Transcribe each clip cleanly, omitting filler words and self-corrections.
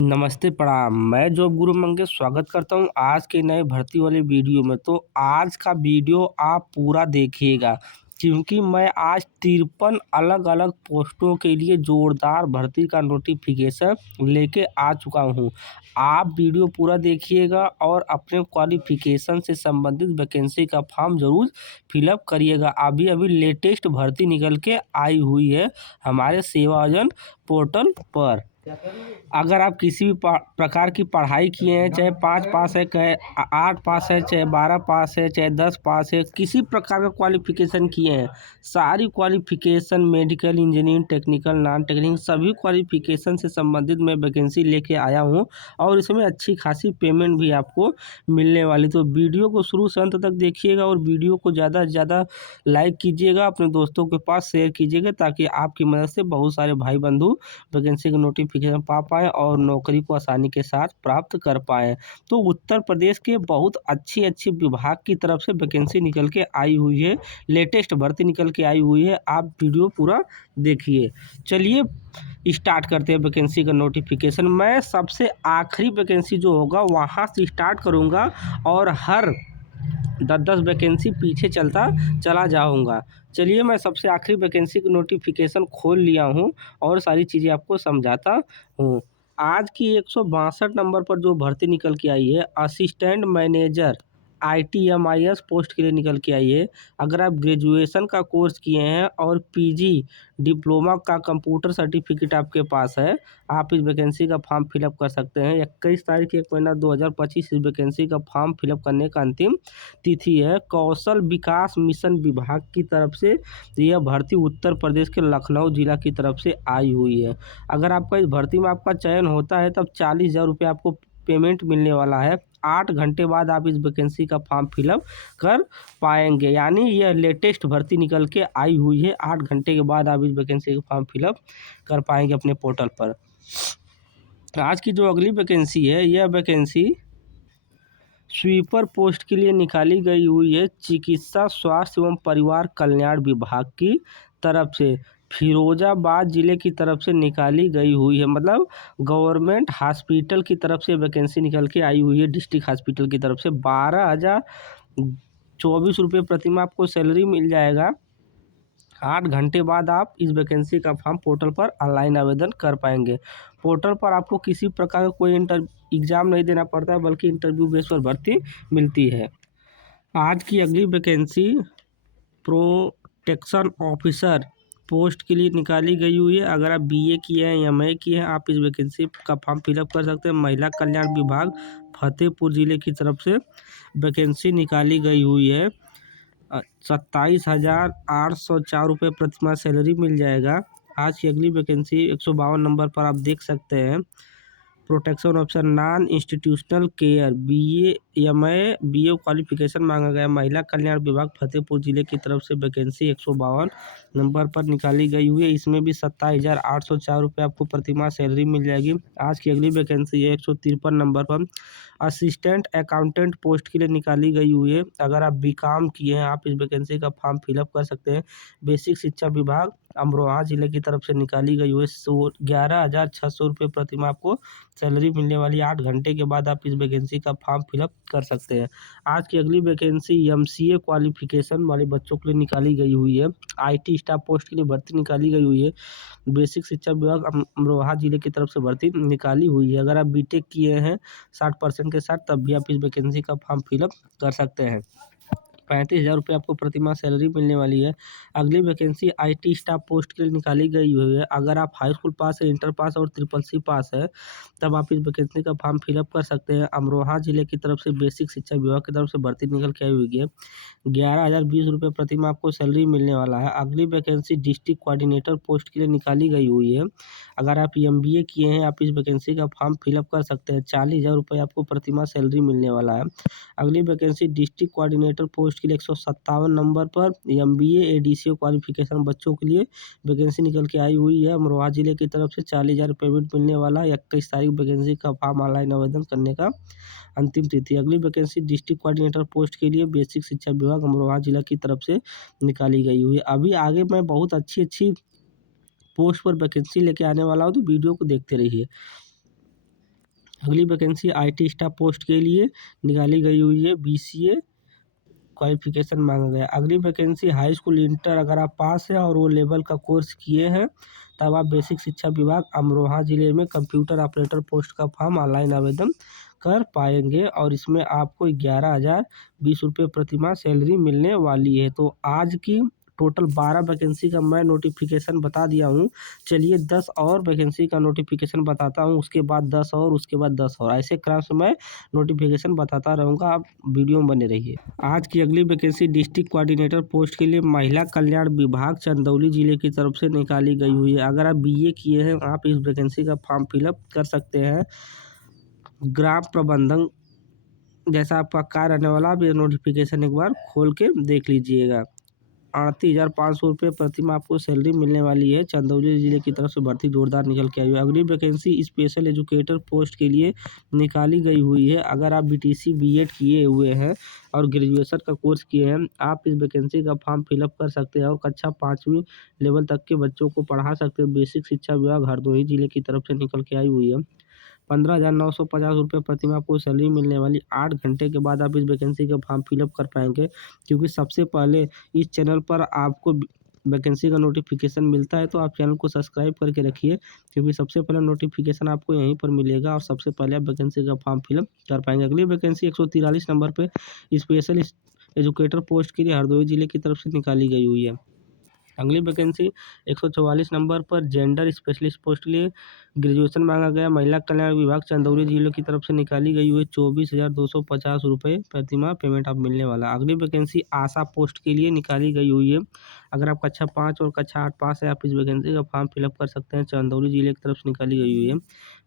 नमस्ते, प्रणाम। मैं जॉब गुरु मंगेश स्वागत करता हूँ आज के नए भर्ती वाले वीडियो में। तो आज का वीडियो आप पूरा देखिएगा क्योंकि मैं आज 53 अलग-अलग पोस्टों के लिए जोरदार भर्ती का नोटिफिकेशन लेके आ चुका हूँ। आप वीडियो पूरा देखिएगा और अपने क्वालिफ़िकेशन से संबंधित वैकेंसी का फॉर्म ज़रूर फिलअप करिएगा। अभी-अभी लेटेस्ट भर्ती निकल के आई हुई है हमारे सेवायोजन पोर्टल पर। अगर आप किसी भी प्रकार की पढ़ाई किए हैं, चाहे 5 पास है, चाहे 8 पास है, चाहे 12 पास है, चाहे 10 पास है, किसी प्रकार का क्वालिफ़िकेशन किए हैं, सारी qualification medical, engineering, technical, non technical सभी क्वालिफ़िकेशन से संबंधित मैं वैकेंसी लेके आया हूँ और इसमें अच्छी खासी पेमेंट भी आपको मिलने वाली। तो वीडियो को शुरू से अंत तक देखिएगा और वीडियो को ज़्यादा से ज़्यादा लाइक कीजिएगा, अपने दोस्तों के पास शेयर कीजिएगा ताकि आपकी मदद से बहुत सारे भाई बंधु वैकेंसी का नोटिफिकेशन पा पाएँ और नौकरी को आसानी के साथ प्राप्त कर पाएँ। तो उत्तर प्रदेश के बहुत अच्छी विभाग की तरफ से वैकेंसी निकल के आई हुई है, लेटेस्ट भर्ती निकल के आई हुई है। आप वीडियो पूरा देखिए। चलिए स्टार्ट करते हैं वैकेंसी का नोटिफिकेशन। मैं सबसे आखिरी वैकेंसी जो होगा वहाँ से स्टार्ट करूँगा और हर 10-10 वैकेंसी पीछे चलता चला जाऊँगा। चलिए मैं सबसे आखिरी वैकेंसी की नोटिफिकेशन खोल लिया हूँ और सारी चीज़ें आपको समझाता हूँ। आज की 162 नंबर पर जो भर्ती निकल के आई है, असिस्टेंट मैनेजर आईटीएमआईएस पोस्ट के लिए निकल के आई है। अगर आप ग्रेजुएशन का कोर्स किए हैं और पीजी डिप्लोमा का कंप्यूटर सर्टिफिकेट आपके पास है, आप इस वैकेंसी का फॉर्म फिलअप कर सकते हैं। 21 तारीख 1 महीना 2025 इस वैकेंसी का फॉर्म फिलअप करने का अंतिम तिथि है। कौशल विकास मिशन विभाग की तरफ से यह भर्ती उत्तर प्रदेश के लखनऊ जिला की तरफ से आई हुई है। अगर आपका इस भर्ती में आपका चयन होता है तब 40,000 रुपये आपको पेमेंट मिलने वाला है। 8 घंटे बाद आप इस वैकेंसी का फॉर्म फिलअप कर पाएंगे, यानी यह लेटेस्ट भर्ती निकल के आई हुई है। 8 घंटे के बाद आप इस वैकेंसी का फॉर्म फिलअप कर पाएंगे अपने पोर्टल पर। आज की जो अगली वैकेंसी है, यह वैकेंसी स्वीपर पोस्ट के लिए निकाली गई हुई है। चिकित्सा स्वास्थ्य एवं परिवार कल्याण विभाग की तरफ से फिरोजाबाद ज़िले की तरफ से निकाली गई हुई है। मतलब गवर्नमेंट हॉस्पिटल की तरफ से वैकेंसी निकल के आई हुई है। डिस्ट्रिक्ट हॉस्पिटल की तरफ से 12,024 रुपये प्रतिमाह आपको सैलरी मिल जाएगा। 8 घंटे बाद आप इस वैकेंसी का फॉर्म पोर्टल पर ऑनलाइन आवेदन कर पाएंगे। पोर्टल पर आपको किसी प्रकार का कोई एग्ज़ाम नहीं देना पड़ता है, बल्कि इंटरव्यू बेस पर भर्ती मिलती है। आज की अगली वैकेंसी प्रोटेक्शन ऑफिसर पोस्ट के लिए निकाली गई हुई है। अगर आप बीए किए हैं, एमए किए हैं, आप इस वैकेंसी का फॉर्म फिलअप कर सकते हैं। महिला कल्याण विभाग फतेहपुर ज़िले की तरफ से वैकेंसी निकाली गई हुई है। 27,804 रुपये प्रतिमाह सैलरी मिल जाएगा। आज की अगली वैकेंसी 152 नंबर पर आप देख सकते हैं। Protection officer non institutional care BA MA BA qualification मांगा गया। महिला कल्याण विभाग फतेहपुर जिले की तरफ से वैकेंसी 152 नंबर पर निकाली गई हुई है। इसमें भी 27,804 रुपये आपको प्रतिमाह सैलरी मिल जाएगी। आज की अगली वैकेंसी है 153 नंबर पर असिस्टेंट अकाउंटेंट पोस्ट के लिए निकाली गई हुई है। अगर आप बीकॉम किए हैं, आप इस वैकेंसी का फॉर्म फिलअप कर सकते हैं। बेसिक शिक्षा विभाग अमरोहा जिले की तरफ से निकाली गई हुई है। 11,600 रुपये प्रतिमाह आपको सैलरी मिलने वाली। 8 घंटे के बाद आप इस वैकेंसी का फॉर्म फिलअप कर सकते हैं। आज की अगली वैकेंसी एमसीए क्वालिफिकेशन वाले बच्चों के लिए निकाली गई हुई है। आईटी स्टाफ पोस्ट के लिए भर्ती निकाली गई हुई है। बेसिक शिक्षा विभाग अमरोहा जिले की तरफ से भर्ती निकाली हुई है। अगर आप बीटेक किए हैं 60% के साथ, तब भी आप इस वैकेंसी का फॉर्म फिलअप कर सकते हैं। 35,000 रुपये आपको प्रतिमाह सैलरी मिलने वाली है। अगली वैकेंसी आईटी स्टाफ पोस्ट के लिए निकाली गई हुई है। अगर आप हाई स्कूल पास है, इंटर पास और ट्रिपल सी पास है, तब आप इस वैकेंसी का फॉर्म फिलअप कर सकते हैं। अमरोहा जिले की तरफ से बेसिक शिक्षा विभाग की तरफ से भर्ती निकल के आई हुई है। 11,020 रुपये प्रतिमाह आपको सैलरी मिलने वाला है। अगली वैकेंसी डिस्ट्रिक्ट कोऑर्डिनेटर पोस्ट के लिए निकाली गई हुई है। अगर आप एमबीए किए हैं, आप इस वैकेंसी का फॉर्म फिलअप कर सकते हैं। 40,000 रुपये आपको प्रतिमाह सैलरी मिलने वाला है। अगली वैकेंसी डिस्ट्रिक्ट कोऑर्डिनेटर पोस्ट के लिए 157 नंबर पर एमबीए एडीसीए क्वालिफिकेशन बच्चों के लिए वैकेंसी निकल के आई हुई है। अमरोहा जिले की तरफ से 40,000 पेमेंट मिलने वाला है। 21 तारीख वैकेंसी का फॉर्म ऑनलाइन आवेदन करने का अंतिम तिथि। अगली वैकेंसी डिस्ट्रिक्ट कोऑर्डिनेटर पोस्ट के लिए बेसिक शिक्षा विभाग अमरोहा जिला की तरफ से निकाली गई हुई है। अभी आगे मैं बहुत अच्छी पोस्ट पर वैकेंसी लेके आने वाला हूँ, तो वीडियो को देखते रहिए। अगली वैकेंसी IT स्टाफ पोस्ट के लिए निकाली गई हुई है। BCA क्वालिफिकेशन मांगा गया। अगली वैकेंसी हाई स्कूल इंटर अगर आप पास है और वो लेवल का कोर्स किए हैं तब आप बेसिक शिक्षा विभाग अमरोहा जिले में कंप्यूटर ऑपरेटर पोस्ट का फॉर्म ऑनलाइन आवेदन कर पाएंगे और इसमें आपको 11,020 रुपये प्रतिमाह सैलरी मिलने वाली है। तो आज की टोटल 12 वैकेंसी का मैं नोटिफिकेशन बता दिया हूँ। चलिए 10 और वैकेंसी का नोटिफिकेशन बताता हूँ, उसके बाद 10 और, उसके बाद 10 और, ऐसे क्रम से मैं नोटिफिकेशन बताता रहूँगा। आप वीडियो में बने रहिए। आज की अगली वैकेंसी डिस्ट्रिक्ट कोऑर्डिनेटर पोस्ट के लिए महिला कल्याण विभाग चंदौली जिले की तरफ से निकाली गई हुई है। अगर आप BA किए हैं आप इस वैकेंसी का फॉर्म फिलअप कर सकते हैं। ग्राम प्रबंधन जैसा आपका कार्य रहने वाला, आप ये नोटिफिकेशन एक बार खोल के देख लीजिएगा। 38,500 रुपये प्रतिमाह आपको सैलरी मिलने वाली है। चंदौली जिले की तरफ से भर्ती जोरदार निकल के आई हुई है। अगली वैकेंसी स्पेशल एजुकेटर पोस्ट के लिए निकाली गई हुई है। अगर आप BTC B.Ed किए हुए हैं और ग्रेजुएशन का कोर्स किए हैं आप इस वैकेंसी का फॉर्म फिलअप कर सकते हैं और कक्षा 5वीं लेवल तक के बच्चों को पढ़ा सकते हैं। बेसिक शिक्षा विभाग हरदोई जिले की तरफ से निकल के आई हुई है। 15,950 रुपये प्रतिमाह आपको सैलरी मिलने वाली। 8 घंटे के बाद आप इस वैकेंसी का फॉर्म फिलअप कर पाएंगे, क्योंकि सबसे पहले इस चैनल पर आपको वैकेंसी का नोटिफिकेशन मिलता है। तो आप चैनल को सब्सक्राइब करके रखिए, क्योंकि सबसे पहले नोटिफिकेशन आपको यहीं पर मिलेगा और सबसे पहले आप वैकेंसी का फॉर्म फिलअप कर पाएंगे। अगली वैकेंसी 143 नंबर पर स्पेशल एजुकेटर पोस्ट के लिए हरदोई जिले की तरफ से निकाली गई हुई है। अगली वैकेंसी 144 नंबर पर जेंडर स्पेशलिस्ट पोस्ट के लिए ग्रेजुएशन मांगा गया। महिला कल्याण विभाग चंदौली जिले की तरफ से निकाली गई हुई 24,250 रुपये प्रतिमाह पेमेंट आप मिलने वाला। अगली वैकेंसी आशा पोस्ट के लिए निकाली गई हुई है। अगर आप कक्षा 5 और कक्षा 8 पास है आप इस वैकेंसी का फॉर्म फिलअप कर सकते हैं। चंदौली जिले की तरफ से निकाली गई हुई है।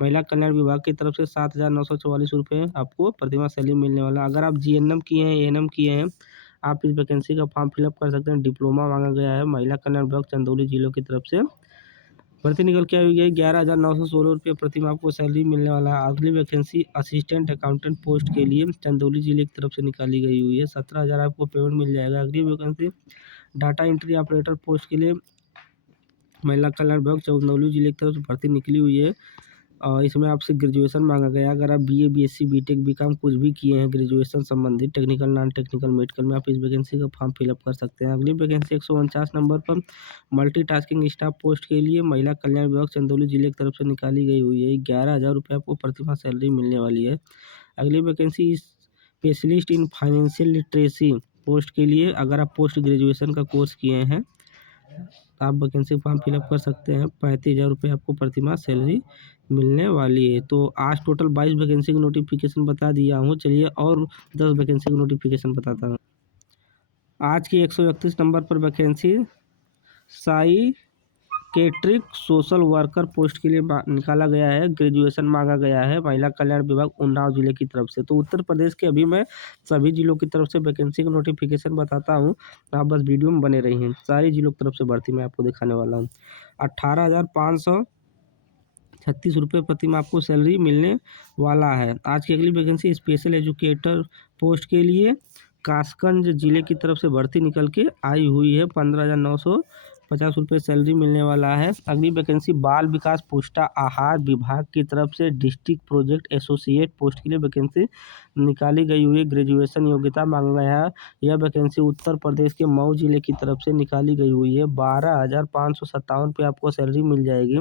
महिला कल्याण विभाग की तरफ से 7,944 रुपये आपको प्रतिमाह सैलरी मिलने वाला। अगर आप GNM किए हैं, ANM किए हैं, आप इस वैकेंसी का फॉर्म फिलअप कर सकते हैं। डिप्लोमा मांगा गया है। महिला कल्याण विभाग चंदौली जिलों की तरफ से भर्ती निकल के आई है। 11,916 रुपये प्रतिमाह आपको सैलरी मिलने वाला है। अगली वैकेंसी असिस्टेंट अकाउंटेंट पोस्ट के लिए चंदौली जिले की तरफ से निकाली गई हुई है। 17,000 आपको पेमेंट मिल जाएगा। अगली vacancy data entry operator post के लिए महिला कल्याण विभाग चंदौली जिले की तरफ से भर्ती निकली हुई है और इसमें आपसे ग्रेजुएशन मांगा गया। अगर आप BA BSc BTech BCom कुछ भी किए हैं ग्रेजुएशन संबंधित टेक्निकल नॉन टेक्निकल मेडिकल में, आप इस वैकेंसी का फॉर्म फिलअप कर सकते हैं। अगली वैकेंसी 149 नंबर पर मल्टीटास्किंग स्टाफ पोस्ट के लिए महिला कल्याण विभाग चंदौली जिले की तरफ से निकाली गई हुई है। 11,000 रुपये आपको प्रतिमाह सैलरी मिलने वाली है। अगली vacancy specialist in financial literacy post के लिए अगर आप पोस्ट ग्रेजुएशन का कोर्स किए हैं आप वैकेंसी फॉर्म फिलअप कर सकते हैं। 35,000 रुपये आपको प्रतिमाह सैलरी मिलने वाली है। तो आज टोटल 22 वैकेंसी की नोटिफिकेशन बता दिया हूँ। चलिए और 10 वैकेंसी की नोटिफिकेशन बताता हूँ। आज की 131 नंबर पर vacancy psychiatric social worker post के लिए निकाला गया है। ग्रेजुएशन मांगा गया है। महिला कल्याण विभाग उन्नाव जिले की तरफ से। तो उत्तर प्रदेश के अभी मैं सभी जिलों की तरफ से वैकेंसी का नोटिफिकेशन बताता हूँ, आप बस वीडियो में बने रहिए। सारी जिलों की तरफ से भर्ती मैं आपको दिखाने वाला हूँ। 18,536 रुपये प्रतिमाह आपको सैलरी मिलने वाला है। आज की अगली वैकेंसी स्पेशल एजुकेटर पोस्ट के लिए कासगंज जिले की तरफ से भर्ती निकल के आई हुई है। 15,950 रुपये सैलरी मिलने वाला है। अगली वैकेंसी बाल विकास पुष्टा आहार विभाग की तरफ से डिस्ट्रिक्ट प्रोजेक्ट एसोसिएट पोस्ट के लिए वैकेंसी निकाली गई हुई है। ग्रेजुएशन योग्यता मांगा गया है। यह वैकेंसी उत्तर प्रदेश के मऊ जिले की तरफ से निकाली गई हुई है। 12,557 रुपये आपको सैलरी मिल जाएगी।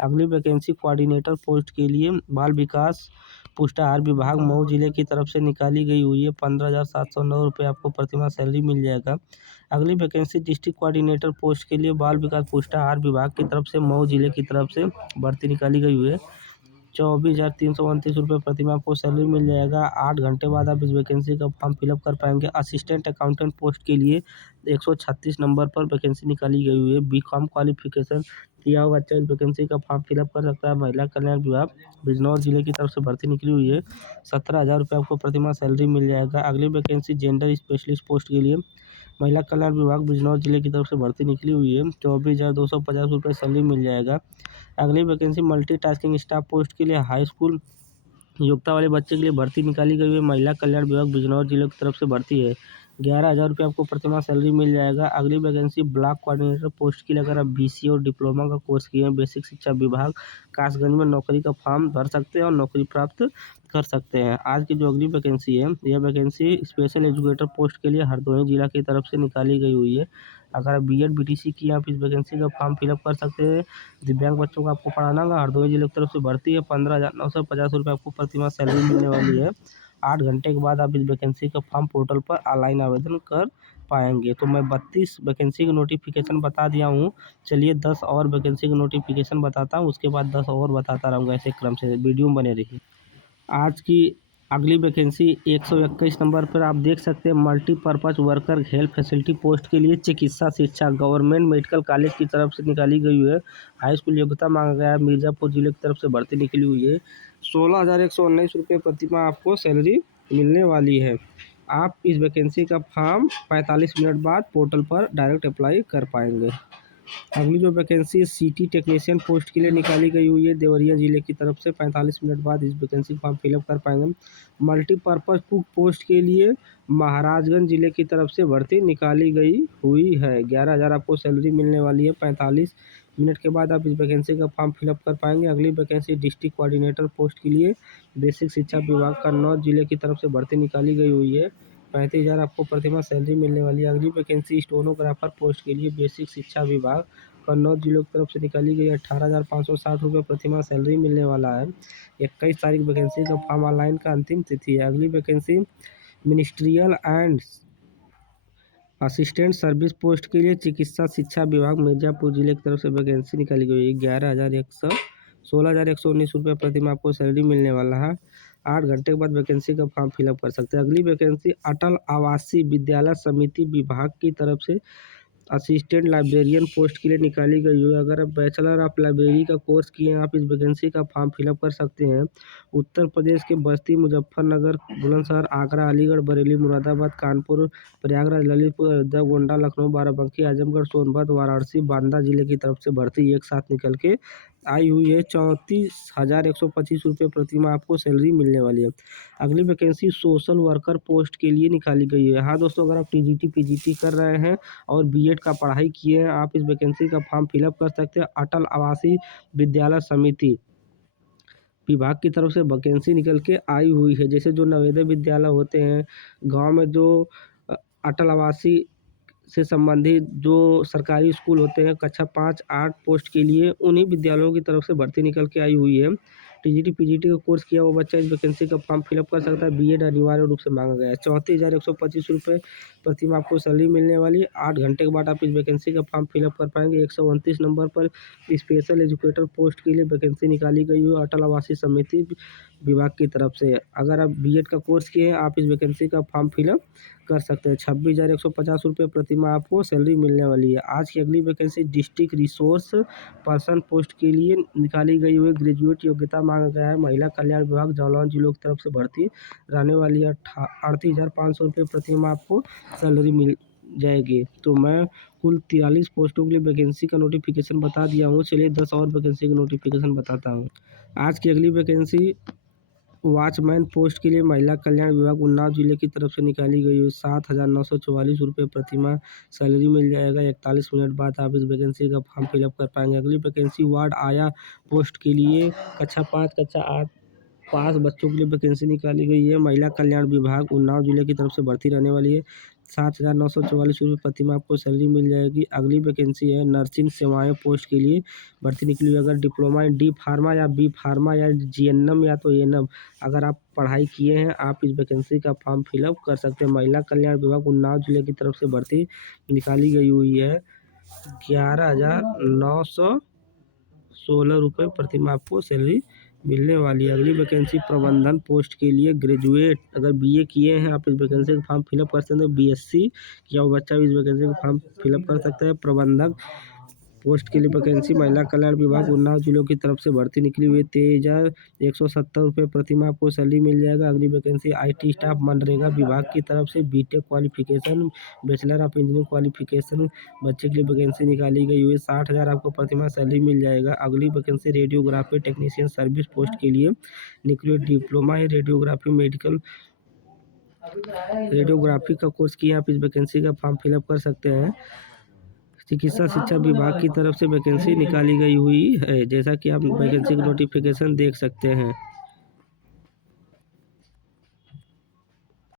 अगली वैकेंसी कोऑर्डिनेटर पोस्ट के लिए बाल विकास पुष्टाहार विभाग मऊ जिले की तरफ से निकाली गई हुई है। 15,709 रुपये आपको प्रतिमाह सैलरी मिल जाएगा। अगली वैकेंसी डिस्ट्रिक्ट कोऑर्डिनेटर पोस्ट के लिए बाल विकास पुष्टाहार विभाग की तरफ से मऊ जिले की तरफ से भर्ती निकाली गई हुई है। 24,329 रुपये प्रतिमाह आपको सैलरी मिल जाएगा। 8 घंटे बाद आप इस वैकेंसी का फॉर्म फिलअप कर पाएंगे। असिस्टेंट अकाउंटेंट पोस्ट के लिए 136 नंबर पर वैकेंसी निकाली गई हुई है। BCom क्वालिफिकेशन किया हुआ बच्चा इस वैकेंसी का फॉर्म फिलअप कर सकता है। महिला कल्याण विभाग बिजनौर जिले की तरफ से भर्ती निकली हुई है। 17,000 रुपये आपको प्रतिमाह सैलरी मिल जाएगा। अगली वैकेंसी जेंडर स्पेशलिस्ट पोस्ट के लिए महिला कल्याण विभाग बिजनौर जिले की तरफ से भर्ती निकली हुई है। 24,250 रुपये सैलरी मिल जाएगा। अगली वैकेंसी मल्टीटास्किंग स्टाफ पोस्ट के लिए हाई स्कूल योग्यता वाले बच्चे के लिए भर्ती निकाली गई है। महिला कल्याण विभाग बिजनौर जिले की तरफ से भर्ती है। 11,000 रुपये आपको प्रतिमाह सैलरी मिल जाएगा। अगली वैकेंसी ब्लॉक कोऑर्डिनेटर पोस्ट के लिए अगर आप बीसीए और डिप्लोमा का कोर्स किए हैं, बेसिक शिक्षा विभाग कासगंज में नौकरी का फॉर्म भर सकते हैं और नौकरी प्राप्त कर सकते हैं। आज की जो अगली वैकेंसी है, यह वैकेंसी स्पेशल एजुकेटर पोस्ट के लिए हरदोई जिला की तरफ से निकाली गई हुई है। अगर आप बीएड बीटीसी किए आप इस वैकेंसी का फॉर्म फिलअप कर सकते हैं। दिव्यांग बच्चों को आपको पढ़ाना होगा। हरदोई जिले की तरफ से भर्ती है। 15,950 रुपये आपको प्रतिमाह सैलरी मिलने वाली है। 8 घंटे के बाद आप इस वैकेंसी का फॉर्म पोर्टल पर ऑनलाइन आवेदन कर पाएंगे। तो मैं 32 वैकेंसी की नोटिफिकेशन बता दिया हूँ। चलिए 10 और वैकेंसी की नोटिफिकेशन बताता हूँ, उसके बाद 10 और बताता रहूँगा। ऐसे क्रम से वीडियो में बने रहिए। आज की अगली वैकेंसी 121 नंबर पर आप देख सकते हैं, multipurpose worker health facility post के लिए चिकित्सा शिक्षा गवर्नमेंट मेडिकल कॉलेज की तरफ से निकाली गई है। हाई स्कूल योग्यता मांगा गया है। मिर्ज़ापुर जिले की तरफ से भर्ती निकली हुई है। 16,119 रुपये प्रतिमाह आपको सैलरी मिलने वाली है। आप इस वैकेंसी का फॉर्म 45 मिनट बाद पोर्टल पर डायरेक्ट अप्लाई कर पाएंगे। अगली जो वैकेंसी सिटी टेक्नीशियन पोस्ट के लिए निकाली गई हुई है, देवरिया जिले की तरफ से 45 मिनट बाद इस वैकेंसी फॉर्म फिलअप कर पाएंगे। मल्टीपर्पज़ कुक पोस्ट के लिए महाराजगंज जिले की तरफ से भर्ती निकाली गई हुई है। 11,000 आपको सैलरी मिलने वाली है। 45 मिनट के बाद आप इस वैकेंसी का फॉर्म फिलअप कर पाएंगे। अगली वैकेंसी डिस्ट्रिक्ट कोऑर्डिनेटर पोस्ट के लिए बेसिक शिक्षा विभाग कन्नौज जिले की तरफ से भर्ती निकाली गई हुई है। 35,000 आपको प्रतिमाह सैलरी मिलने वाली है। अगली वैकेंसी स्टेनोग्राफर पोस्ट के लिए बेसिक शिक्षा विभाग कन्नौज जिले की तरफ से निकाली गई है। 18,560 रुपये प्रतिमाह सैलरी मिलने वाला है। 21 तारीख वैकेंसी का फॉर्म ऑनलाइन का अंतिम तिथि है। अगली vacancy ministerial and assistant service post के लिए चिकित्सा शिक्षा विभाग मिर्जापुर जिले की तरफ से वैकेंसी निकाली गई है। 16,119 रुपये प्रतिमाह आपको सैलरी मिलने वाला है। 8 घंटे के बाद वैकेंसी का फॉर्म फिलअप कर सकते हैं। अगली वैकेंसी अटल आवासीय विद्यालय समिति विभाग की तरफ से असिस्टेंट लाइब्रेरियन पोस्ट के लिए निकाली गई है। अगर आप बैचलर ऑफ लाइब्रेरी का कोर्स किए हैं, आप इस वैकेंसी का फॉर्म फिलअप कर सकते हैं। उत्तर प्रदेश के बस्ती, मुजफ्फरनगर, बुलंदशहर, आगरा, अलीगढ़, बरेली, मुरादाबाद, कानपुर, प्रयागराज, ललितपुर, अयोध्या, गोंडा, लखनऊ, बाराबंकी, आजमगढ़, सोनभद्र, वाराणसी, बांदा जिले की तरफ से भर्ती एक साथ निकल के आई हुई है। 34,125 रुपये प्रतिमाह आपको सैलरी मिलने वाली है। अगली वैकेंसी सोशल वर्कर पोस्ट के लिए निकाली गई है। हाँ दोस्तों, अगर आप टीजीटी पीजीटी कर रहे हैं और बीएड का पढ़ाई किए हैं, आप इस वैकेंसी का फॉर्म फिलअप कर सकते हैं। अटल आवासीय विद्यालय समिति विभाग की तरफ से वैकेंसी निकल के आई हुई है। जैसे जो नवोदय विद्यालय होते हैं गांव में, जो अटल आवासीय से संबंधित जो सरकारी स्कूल होते हैं, कक्षा 5, 8 पोस्ट के लिए उन्हीं विद्यालयों की तरफ से भर्ती निकल के आई हुई है। टीजीटी पीजीटी का कोर्स किया हुआ बच्चा इस वैकेंसी का फॉर्म फिलअप कर सकता है। बीएड अनिवार्य रूप से मांगा गया है। 34,125 रुपये प्रतिमाह आपको सैलरी मिलने वाली है। 8 घंटे के बाद आप इस वैकेंसी का फॉर्म फिलअप कर पाएंगे। 129 नंबर पर स्पेशल एजुकेटर पोस्ट के लिए वैकेंसी निकाली गई है अटल आवासीय समिति विभाग की तरफ से। अगर आप बीएड का कोर्स किए हैं, आप इस वैकेंसी का फॉर्म फिलअप कर सकते हैं। 26,150 रुपये प्रतिमाह आपको सैलरी मिलने वाली है। आज की अगली vacancy district resource person post के लिए निकाली गई हुई ग्रेजुएट योग्यता मांगा गया है। महिला कल्याण विभाग जालौन जिलों की तरफ से भर्ती रहने वाली है। 38,500 रुपये प्रतिमाह आपको सैलरी मिल जाएगी। तो मैं कुल 43 पोस्टों के लिए वैकेंसी का नोटिफिकेशन बता दिया हूँ। चलिए 10 और वैकेंसी का नोटिफिकेशन बताता हूँ। आज की अगली वैकेंसी वॉचमैन पोस्ट के लिए महिला कल्याण विभाग उन्नाव जिले की तरफ से निकाली गई है। 7,944 रुपये प्रतिमाह सैलरी मिल जाएगा। 41 मिनट बाद आप इस वैकेंसी का फॉर्म फिलअप कर पाएंगे। अगली वैकेंसी वार्ड आया पोस्ट के लिए कक्षा 5, कक्षा 8 पास बच्चों के लिए वैकेंसी निकाली गई है। महिला कल्याण विभाग उन्नाव जिले की तरफ से भर्ती रहने वाली है। 7,944 रुपये प्रतिमाह आपको सैलरी मिल जाएगी। अगली वैकेंसी है नर्सिंग सेवाएं पोस्ट के लिए भर्ती निकली हुई। अगर डिप्लोमा इन डी फार्मा या बी फार्मा या जीएनएम या तो एएनएम अगर आप पढ़ाई किए हैं, आप इस वैकेंसी का फॉर्म फिलअप कर सकते हैं। महिला कल्याण विभाग उन्नाव जिले की तरफ से भर्ती निकाली गई हुई है। 11,916 रुपये प्रतिमाह आपको सैलरी मिलने वाली है। अगली वैकेंसी प्रबंधन पोस्ट के लिए ग्रेजुएट अगर बीए किए हैं, आप इस वैकेंसी का फॉर्म फिलअप कर सकते हैं। बीएससी किया हुआ बच्चा भी इस वैकेंसी का फॉर्म फिलअप कर सकता है। प्रबंधक पोस्ट के लिए वैकेंसी महिला कल्याण विभाग उन्नाव जिलों की तरफ से भर्ती निकली हुई है। 23,170 रुपये प्रतिमाह आपको सैलरी मिल जाएगा। अगली वैकेंसी आईटी स्टाफ मनरेगा विभाग की तरफ से BTech qualification, bachelor of engineering qualification बच्चे के लिए वैकेंसी निकाली गई हुई है। 60,000 आपको प्रतिमाह सैलरी मिल जाएगा। अगली vacancy radiography technician service post के लिए निकली हुई डिप्लोमा है रेडियोग्राफी मेडिकल रेडियोग्राफी का कोर्स किया, आप इस वैकेंसी का फॉर्म फिलअप कर सकते हैं। चिकित्सा शिक्षा विभाग की तरफ से वैकेंसी निकाली गई हुई है, जैसा कि आप वैकेंसी की नोटिफिकेशन देख सकते हैं।